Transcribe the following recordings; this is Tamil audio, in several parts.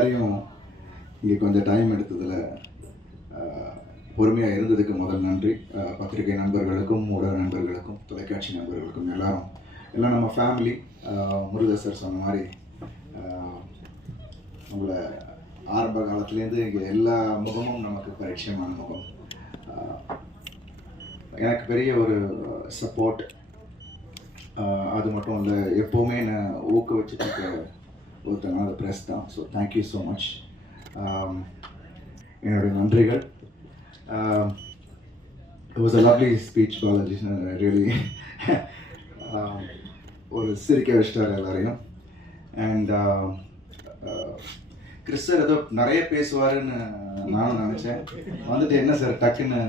எல்லாரையும் இங்கே கொஞ்சம் டைம் எடுத்ததில் பொறுமையாக இருந்ததுக்கு முதல் நன்றி. பத்திரிகை நண்பர்களுக்கும், ஊடக நண்பர்களுக்கும், தொலைக்காட்சி நண்பர்களுக்கும் எல்லாம் நம்ம ஃபேமிலி. முருகர் சார் சொன்ன மாதிரி உங்களை ஆரம்ப காலத்துலேருந்து இங்கே எல்லா முகமும் நமக்கு பரிச்சயமான முகம். எனக்கு பெரிய ஒரு சப்போர்ட், அது மட்டும் இல்லை, எப்போவுமே நான் ஊக்குவிச்சுட்டு இருக்க ஒருத்தங்க அது ப்ரெஸ் தான். So thank you so much. என்னுடைய நன்றிகள். It was a lovely speech, Balaji. Really ஒரு சிரிக்க வச்சிட்டார் எல்லாரையும். அண்ட் கிறிஸ் சார் ஏதோ நிறைய பேசுவாருன்னு நானும் நினச்சேன். வந்துட்டு என்ன சார் டக்குன்னு.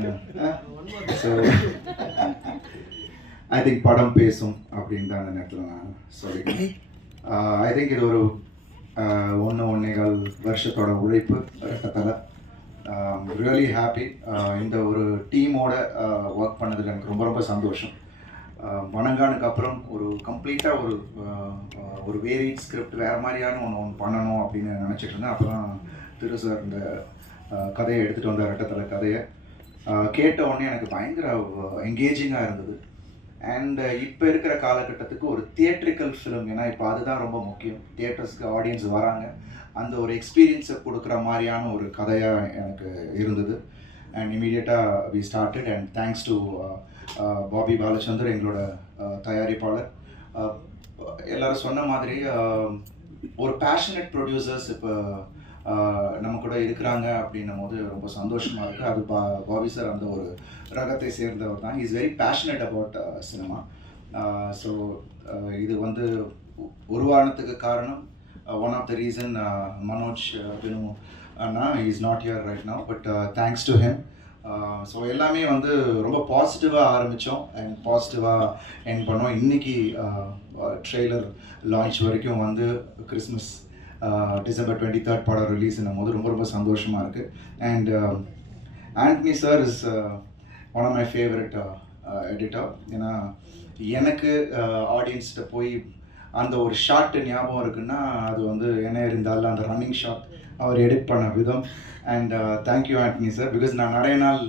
ஸோ ஐ திங்க் படம் பேசும் அப்படின்னு தான் அந்த நேரத்தில் நான் சொல்லிட்டேன். ஐ திங்க் இது ஒரு 1.25 வருஷத்தோட உழைப்பு ரெட்டத்தலை. Really happy. இந்த ஒரு டீமோட ஒர்க் பண்ணதில் எனக்கு ரொம்ப ரொம்ப சந்தோஷம். வணங்கானுக்கு அப்புறம் ஒரு கம்ப்ளீட்டாக ஒரு வேரியட் ஸ்கிரிப்ட் வேறு மாதிரியான ஒன்று பண்ணணும் அப்படின்னு நினச்சிட்டு இருந்தேன். அப்போ தான் திரு சார் இந்த கதையை எடுத்துகிட்டு வந்தார், ரெட்டத்தலை கதையை. கேட்ட உடனே எனக்கு பயங்கர என்கேஜிங்காக இருந்தது. அண்ட் இப்போ இருக்கிற காலகட்டத்துக்கு ஒரு தியேட்ரிக்கல் ஃபிலிம், ஏன்னா இப்போ அதுதான் ரொம்ப முக்கியம். தியேட்டர்ஸ்க்கு ஆடியன்ஸ் வராங்க, அந்த ஒரு எக்ஸ்பீரியன்ஸை கொடுக்குற மாதிரியான ஒரு கதையாக எனக்கு இருந்தது. அண்ட் இமீடியட்டாக we started. And thanks to Bobby Balachandar, எங்களோட தயாரிப்பாளர். எல்லோரும் சொன்ன மாதிரி ஒரு பேஷனட் ப்ரொடியூசர்ஸ் இப்போ நம்ம கூட இருக்கிறாங்க அப்படின்னும் போது ரொம்ப சந்தோஷமாக இருக்குது. அது பாபி சார் அந்த ஒரு ரகத்தை சேர்ந்தவர் தான். Is very passionate about cinema. So இது வந்து உருவானத்துக்கு காரணம், one of the reason Manoj Vinu அண்ணா is not here right now, but thanks to him. So எல்லாமே வந்து ரொம்ப பாசிட்டிவாக ஆரம்பித்தோம் அண்ட் பாசிட்டிவாக எண்ட் பண்ணோம். இன்றைக்கி ட்ரெய்லர் லான்ச் வரைக்கும் வந்து கிறிஸ்மஸ் December 23rd படம் ரிலீஸ்னும் போது ரொம்ப ரொம்ப சந்தோஷமாக இருக்குது. And Antony sir is one of my favourite editor. ஏன்னா எனக்கு ஆடியன்ஸ்கிட்ட போய் அந்த ஒரு ஷார்ட்டு ஞாபகம் இருக்குன்னா அது வந்து என்ன இருந்தாலும் அந்த ரன்னிங் ஷாட் அவர் எடிட் பண்ண விதம். And thank you Antony sir. Because நான் நிறைய நாள்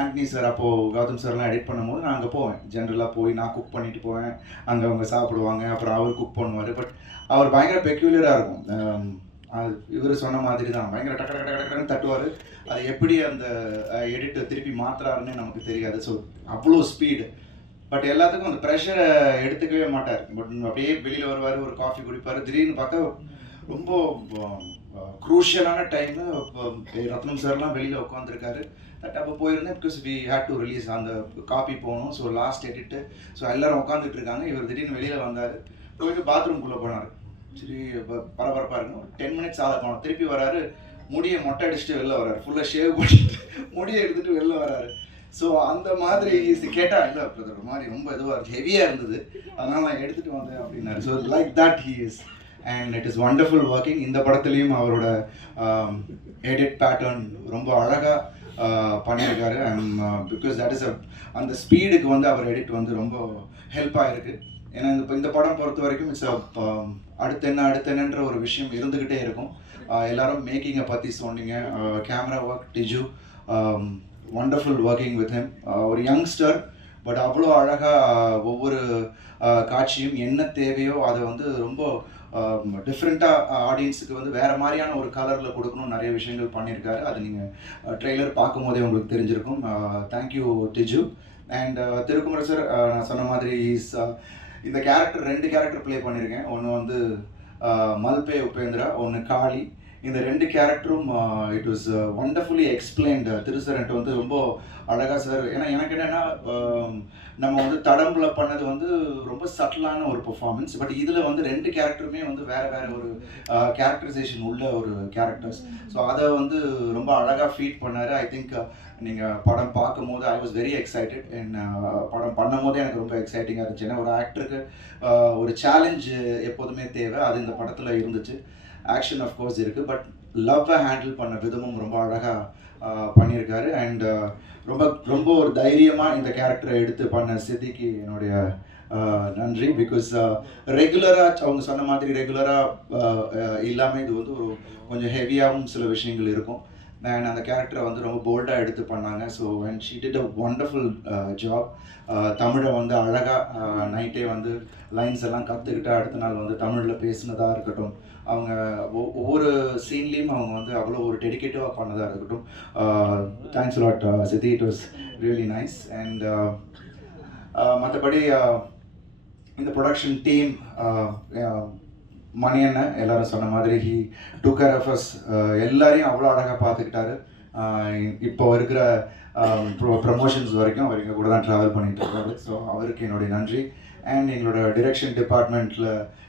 ஆண்டனி சார் அப்போது கௌதம் சார்லாம் எடிட் பண்ணும்போது நான் அங்கே போவேன். ஜென்ரலாக போய் நான் குக் பண்ணிட்டு போவேன், அங்கே அவங்க சாப்பிடுவாங்க, அப்புறம் அவர் குக் பண்ணுவார். பட் அவர் பயங்கர பெக்யூலராக இருக்கும். இவர் சொன்ன மாதிரி தான் பயங்கர டக்கு டக்கு டக்குன்னு தட்டுவார். அது எப்படி அந்த எடிட்டை திருப்பி மாற்றுறாருன்னு நமக்கு தெரியாது. ஸோ அவ்வளோ ஸ்பீடு. பட் எல்லாத்துக்கும் அந்த ப்ரெஷரை எடுத்துக்கவே மாட்டார். பட் அப்படியே வெளியில் வருவார், ஒரு காஃபி குடிப்பார். திடீர்னு பார்த்தா ரொம்ப க்ரூஷியலான டைமு ரத்னம் சார்லாம் வெளியில் உட்காந்துருக்காரு. பட் அப்போ போயிருந்தேன், because we had to release, அந்த காப்பி போகணும். So last edit. ஸோ எல்லோரும் உட்காந்துட்டு இருக்காங்க. இவர் திடீர்னு வெளியில் வந்தார், போயிட்டு பாத்ரூம்குள்ளே போனார். சரி பரபரப்பாக இருக்கும். ஒரு 10 minutes ஆகணும். திருப்பி வராரு, முடியை மொட்டை அடிச்சுட்டு வெளில வர்றாரு, ஃபுல்லாக ஷேவ் பண்ணிட்டு முடியை எடுத்துகிட்டு வெளில வராரு. ஸோ அந்த மாதிரி கேட்டால் இல்லை பிரதர் ஒரு மாதிரி ரொம்ப இதுவாக இருக்குது, ஹெவியாக இருந்தது, அதனால் நான் எடுத்துகிட்டு வந்தேன் அப்படின்னாரு. So like that he is. And it is wonderful working. இந்த படத்துலேயும் அவரோட எடிட் பேட்டர்ன் ரொம்ப அழகாக பண்ணியிருக்காரு. அண்ட் பிகாஸ் தட் இஸ் அந்த ஸ்பீடுக்கு வந்து அவர் எடிட் வந்து ரொம்ப ஹெல்ப்பாக இருக்குது. ஏன்னா இந்த படம் பொறுத்த வரைக்கும் இட்ஸ் அடுத்தென்னன்ற ஒரு விஷயம் இருந்துக்கிட்டே இருக்கும். எல்லாரும் மேக்கிங்கை பற்றி சொன்னீங்க. Camera work Diju, wonderful working with him. ஒரு யங்ஸ்டர், பட் அவ்வளோ அழகாக ஒவ்வொரு காட்சியும் என்ன தேவையோ அதை வந்து ரொம்ப டிஃப்ரெண்ட்டாக ஆடியன்ஸுக்கு வந்து வேறு மாதிரியான ஒரு கலரில் கொடுக்கணும் நிறைய விஷயங்கள் பண்ணியிருக்காரு. அது நீங்கள் ட்ரெய்லர் பார்க்கும்போதே உங்களுக்கு தெரிஞ்சிருக்கும். Thank you did you. And Thirukumaran sir, நான் சொன்ன மாதிரி இந்த கேரக்டர் 2 கேரக்டர் ப்ளே பண்ணியிருக்கேன். ஒன்று வந்து மல்பே உபேந்திரா, ஒன்று காளி. இந்த 2 கேரக்டரும் it was wonderfully explained. Thiru sir என்கிட்ட வந்து ரொம்ப அழகாக சார். ஏன்னா எனக்கு என்னென்னா நம்ம வந்து தடம்புல பண்ணது வந்து ரொம்ப சட்டிலான ஒரு பெர்ஃபார்மன்ஸ். பட் இதில் வந்து 2 கேரக்டருமே வந்து வேறு ஒரு கேரக்டரைசேஷன் உள்ள ஒரு கேரக்டர்ஸ். ஸோ அதை வந்து ரொம்ப அழகாக ஃபீட் பண்ணார். ஐ திங்க் நீங்கள் படம் பார்க்கும் போது I was very excited. And படம் பண்ணும் போதே எனக்கு ரொம்ப எக்ஸைட்டிங்காக இருந்துச்சு. ஏன்னா ஒரு ஆக்டருக்கு ஒரு சேலஞ்சு எப்போதுமே தேவை, அது இந்த படத்தில் இருந்துச்சு. ஆக்ஷன் ஆஃப்கோர்ஸ் இருக்குது, பட் லவ்வை ஹேண்டில் பண்ண விதமும் ரொம்ப அழகாக பண்ணியிருக்காரு. அண்ட் ரொம்ப ரொம்ப ஒரு தைரியமாக இந்த கேரக்டரை எடுத்து பண்ண சித்திக்கு என்னுடைய நன்றி. பிகாஸ் ரெகுலராக அவங்க சொன்ன மாதிரி ரெகுலராக இல்லாமல் இது வந்து ஒரு கொஞ்சம் ஹெவியாகவும் சில விஷயங்கள் இருக்கும். அண்ட் அந்த கேரக்டரை வந்து ரொம்ப போல்டாக எடுத்து பண்ணாங்க. So and she did a wonderful job. தமிழை வந்து அழகாக நைட்டே வந்து லைன்ஸ் எல்லாம் கற்றுக்கிட்டு அடுத்த நாள் வந்து தமிழில் பேசினதாக இருக்கட்டும், அவங்க ஒவ்வொரு சீன்லேயும் அவங்க வந்து அவ்வளோ ஒரு டெடிக்கேட்டிவாக பண்ணதாக இருக்கட்டும். Thanks lot Siddhi, it was really nice. And மற்றபடி இந்த ப்ரொடக்ஷன் டீம், மணி அண்ணன் எல்லாரும் சொன்ன மாதிரி he took care of us. எல்லாரையும் அவ்வளோ அழகாக பார்த்துக்கிட்டாரு. இப்போ இருக்கிற ப்ரமோஷன்ஸ் வரைக்கும் அவர் எங்கள் கூட தான் ட்ராவல் பண்ணிட்டு இருக்காரு. ஸோ அவருக்கு என்னுடைய நன்றி. அண்ட் எங்களோட டிரெக்ஷன் டிபார்ட்மெண்ட்டில்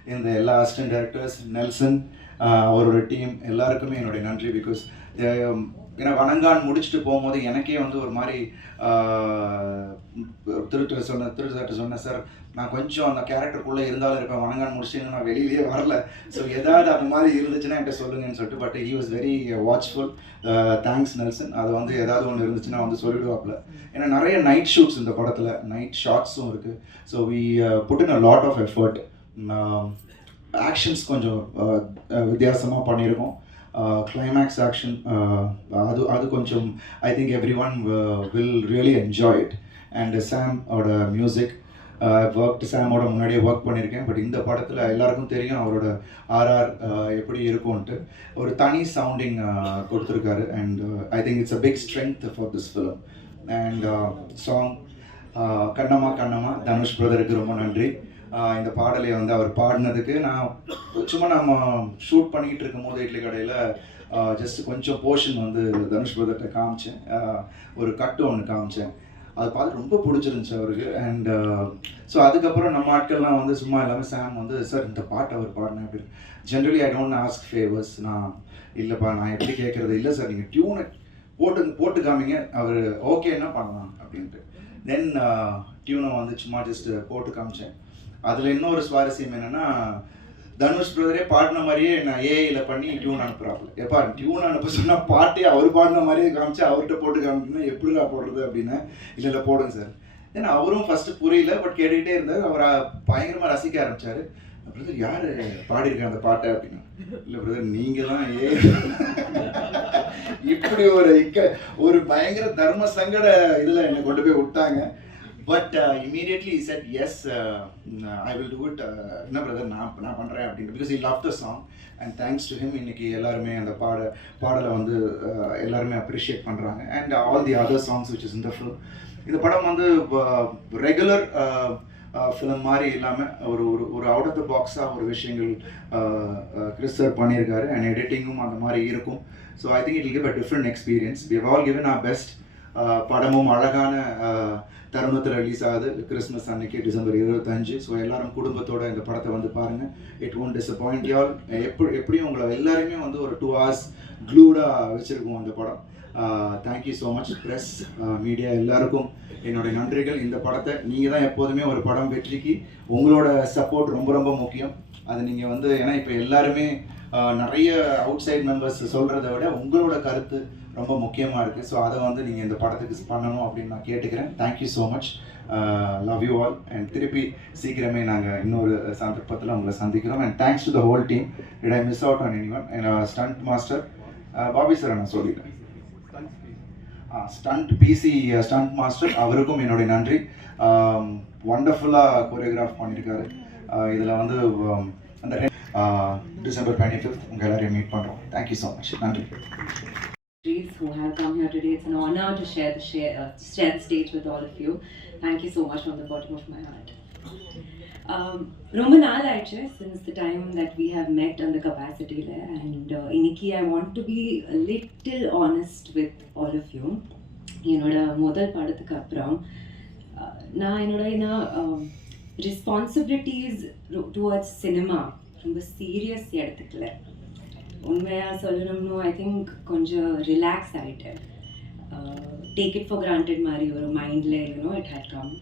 இருந்த எல்லா அசிஸ்டன்ட் டைரக்டர்ஸ், நெல்சன், அவரோட டீம் எல்லாருக்குமே என்னுடைய நன்றி. பிகாஸ் ஏன்னா வணங்கான் முடிச்சுட்டு போகும்போது எனக்கே வந்து ஒரு மாதிரி திருட்டு சொன்னேன், சார் நான் கொஞ்சம் அந்த கேரக்டருக்குள்ளே இருந்தாலும் இருப்பேன், வணங்கான் முடிச்சுன்னு நான் வெளியிலேயே வரல, ஸோ எதாவது அந்த மாதிரி இருந்துச்சுன்னா என்கிட்ட சொல்லுங்கன்னு சொல்லிட்டு. But he was very watchful. Thanks Nelson. அது வந்து ஏதாவது ஒன்று இருந்துச்சுன்னா வந்து சொல்லிடுவாப்பில். ஏன்னா நிறைய நைட் ஷூட்ஸ் இந்த படத்தில், நைட் ஷாட்ஸும் இருக்குது. So we put in a lot of effort. Actions கொஞ்சம் வித்தியாசமாக பண்ணியிருக்கோம். கிளைமேக்ஸ் ஆக்ஷன் அது கொஞ்சம் I think every one will really enjoy it. And சாமோட மியூசிக், ஒர்க் சாமோட முன்னாடியே ஒர்க் பண்ணியிருக்கேன். பட் இந்த படத்தில் எல்லாருக்கும் தெரியும் அவரோட ஆர்ஆர் எப்படி இருக்கும்ன்ட்டு. ஒரு தனி சவுண்டிங் கொடுத்துருக்காரு. And I think it's a big strength for this film. And song Kannamma Kannamma, Dhanush பிரதருக்கு ரொம்ப நன்றி. இந்த பாடலை வந்து அவர் பாடினதுக்கு நான் சும்மா நம்ம ஷூட் பண்ணிக்கிட்டு இருக்கும் போது இட்லி கடையில் ஜஸ்ட் கொஞ்சம் போர்ஷன் வந்து தனுஷ் பிரதர்கிட்ட காமிச்சேன். ஒரு கட்டு ஒன்று காமிச்சேன். அது பார்த்து ரொம்ப பிடிச்சிருந்துச்சு அவருக்கு. அண்ட் ஸோ அதுக்கப்புறம் நம்ம ஆட்கள்லாம் வந்து சும்மா எல்லாமே சாம் வந்து, சார் இந்த பாட்டை அவர் பாடினேன் அப்படின்னு. Generally I don't ask favours. நான் இல்லைப்பா நான் எப்படி கேட்குறது, இல்லை சார் நீங்கள் டியூனை போட்டு காமிங்க, அவர் ஓகேன்னா பண்ணலாம் அப்படின்ட்டு. தென் டியூனை வந்து சும்மா ஜஸ்ட் போட்டு காமிச்சேன். அதில் இன்னொரு சுவாரஸ்யம் என்னென்னா, தனுஷ் பிரதரே பாடின மாதிரியே நான் ஏஐயில் பண்ணி டியூன் அனுப்புகிறாப்புல. எப்பா டியூன் அனுப்ப சொன்னால் பாட்டே அவர் பாடின மாதிரியே காமிச்சு அவர்கிட்ட போட்டு காமிக்கணும், எப்படிலாம் போடுறது அப்படின்னு. இல்லை போடுங்க சார். ஏன்னா அவரும் ஃபஸ்ட்டு புரியல, பட் கேட்டுக்கிட்டே இருந்தார். அவர் பயங்கரமாக ரசிக்க ஆரம்பித்தார். பிரதர் யார் பாடியிருக்கேன் அந்த பாட்டை அப்படின்னா, இல்லை பிரதர் நீங்கள் தான் இப்படி ஒரு பயங்கர தர்ம சங்கட இதில் என்னை கொண்டு போய் விட்டாங்க. But immediately he said, yes, I will do it. No brother, நான் பண்ணுறேன் அப்படின்னு. Because he loved the song. And thanks to him, இன்னைக்கு எல்லாருமே அந்த பாடலை வந்து எல்லாருமே அப்ரிஷியேட் பண்ணுறாங்க. And all the other songs which is in the film. இந்த படம் வந்து ரெகுலர் ஃபிலிம் மாதிரி இல்லாமல் ஒரு அவுட் ஆஃப் த பாக்ஸாக ஒரு விஷயங்கள் கிறிஸ் சார் பண்ணியிருக்காரு. அண்ட் எடிட்டிங்கும் அந்த மாதிரி இருக்கும். So I think it will give a different experience. We have all given our best. படமும் அழகான தருணத்தில் ரிலீஸ் ஆகுது கிறிஸ்மஸ் அன்னைக்கு, டிசம்பர் 25. ஸோ எல்லாரும் குடும்பத்தோட இந்த படத்தை வந்து பாருங்கள். It won't disappoint you all. எப்படியும் உங்களை எல்லாருமே வந்து ஒரு 2 hours க்ளூடாக வச்சுருக்கோம் அந்த படம். Thank you so much press, media எல்லாருக்கும் என்னுடைய நன்றிகள். இந்த படத்தை நீங்கள் தான் எப்போதுமே ஒரு படம் வெற்றிக்கு உங்களோட சப்போர்ட் ரொம்ப ரொம்ப முக்கியம். அது நீங்கள் வந்து ஏன்னா இப்போ எல்லாருமே நிறைய அவுட் சைட் மெம்பர்ஸ் சொல்கிறத விட உங்களோட கருத்து ரொம்ப முக்கியமாக இருக்குது. ஸோ அதை வந்து நீங்கள் இந்த படத்துக்கு பண்ணணும் அப்படின்னு நான் கேட்டுக்கிறேன். Thank you so much. Love you all. And திருப்பி சீக்கிரமே நாங்கள் இன்னொரு சந்தர்ப்பத்தில் உங்களை சந்திக்கிறோம். And thanks to the whole team. Did I miss out on anyone? Stunt master Bobby sir நான் சொல்லிட்டேன். ஸ்டண்ட் பிசி ஸ்டண்ட் மாஸ்டர், அவருக்கும் என்னுடைய நன்றி. ஒண்டர்ஃபுல்லாக கோரியோகிராஃப் பண்ணியிருக்காரு. இதில் வந்து அந்த டிசம்பர் 25 உங்கள் எல்லாரையும் மீட் பண்ணுறோம். Thank you so much. நன்றி. Who have come here today. It's an honor to share the stage with all of you. Thank you so much from the bottom of my heart. ரொம்ப நாள் ஆயிடுச்சு since the time that we have met on the capacity layer, and இன்னைக்கு I want to be a little honest with all of you. என்னோட முதல் படத்துக்கு அப்புறம் நான் என்னோட ரெஸ்பான்சிபிலிட்டிஸ் டுவர்ட்ஸ் சினிமா ரொம்ப சீரியஸ் எடுத்துக்கல. உண்மையாக சொல்லணும்னு ஐ திங்க் கொஞ்சம் ரிலாக்ஸ் ஆகிட்டேன். டேக் இட் ஃபார் கிராண்டட் மாதிரி ஒரு மைண்டில் it had come.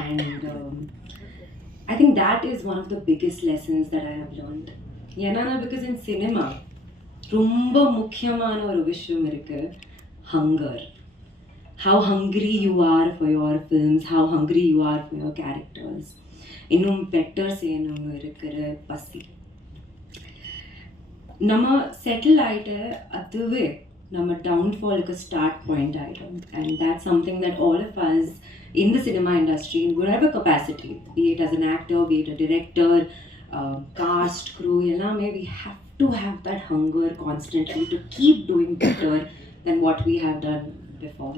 And I think that is one of the biggest lessons that I have learnt. ஏன்னா பிகாஸ் இன் சினிமா ரொம்ப முக்கியமான ஒரு விஷயம் இருக்குது, hunger. How hungry you are for your films, how hungry you are for your characters. இன்னும் பெட்டர் செய்யணும்னு இருக்கிற பசி. நம்ம செட்டில் ஆகிட்டு அதுவே நம்ம டவுன்ஃபாலுக்கு ஸ்டார்ட் பாயிண்ட் ஆகிடும். And that's something that all of us in the cinema industry, in whatever capacity, be it as an actor, be it a director, cast, crew, எல்லாமே we have to have that hunger constantly to keep doing better than what we have done before.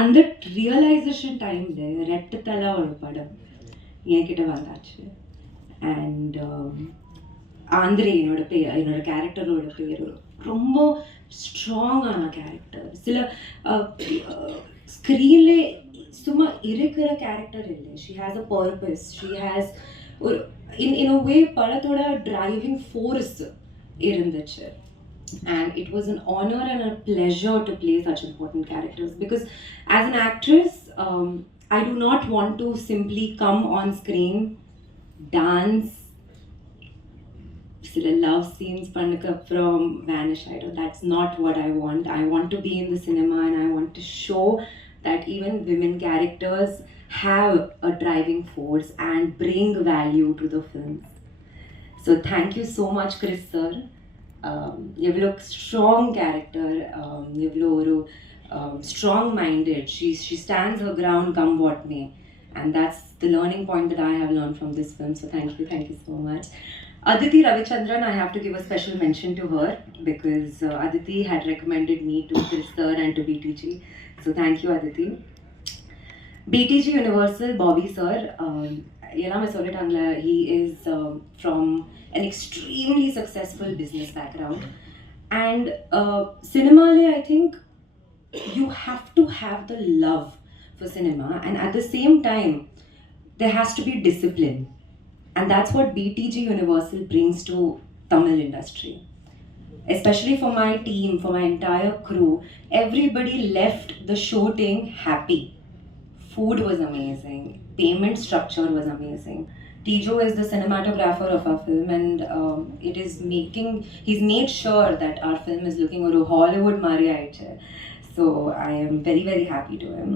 அந்த ரியலைசேஷன் டைமில் ரெட்டு தலை ஒரு படம் என்கிட்ட வந்தாச்சு. அண்ட் ஆந்திரே என்னோட கேரக்டரோட பேர் ரொம்ப ஸ்ட்ராங்கான கேரக்டர். சில ஸ்க்ரீன்லே சும்மா இருக்கிற கேரக்டர் இல்லை. She has a purpose, she has ஒரு இன் அ வே படத்தோட டிரைவிங் ஃபோர்ஸ் இருந்துச்சு. And it was an honor and a pleasure to play such important characters, because as an actress, I do not want to simply come on screen, dance, love scenes, from vanish. That's not what I want. I want to be in the cinema and I want to show that even women characters have a driving force and bring value to the films. So thank you so much, Chris sir. எவ்வளோ ஸ்ட்ராங் கேரக்டர், எவ்வளோ ஒரு strong minded. She stands her ground come what may, and that's the learning point that I have learned from this film. So thank you so much. Aditi Ravichandran, I have to give a special mention to her, because Aditi had recommended me to Chris sir and to BTG. So thank you, Aditi. BTG Universal, Bobby sir, எல்லாமே சொல்லிட்டாங்களே, he is from an extremely successful business background. And cinema, I think you have to have the love for cinema, and at the same time there has to be discipline, and that's what BTG Universal brings to Tamil industry. Especially for my team, for my entire crew, everybody left the shooting happy. Food was amazing, payment structure was amazing. Tijo is the cinematographer of our film, and he's made sure that our film is looking like a Hollywood mari aiche. So I am very, very happy to him.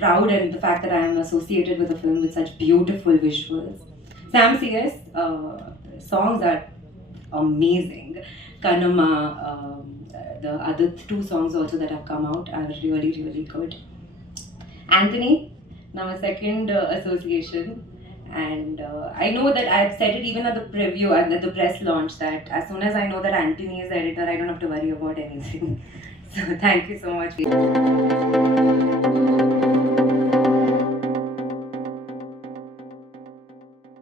Proud, and the fact that I am associated with a film with such beautiful visuals. Sam CS, songs are amazing. Kanama, the other two songs also that have come out are really, really good. Anthony, now a second association. And I know that I have said it even at the preview and at the press launch, that as soon as I know that Anthony is the editor, I don't have to worry about anything. So thank you so much.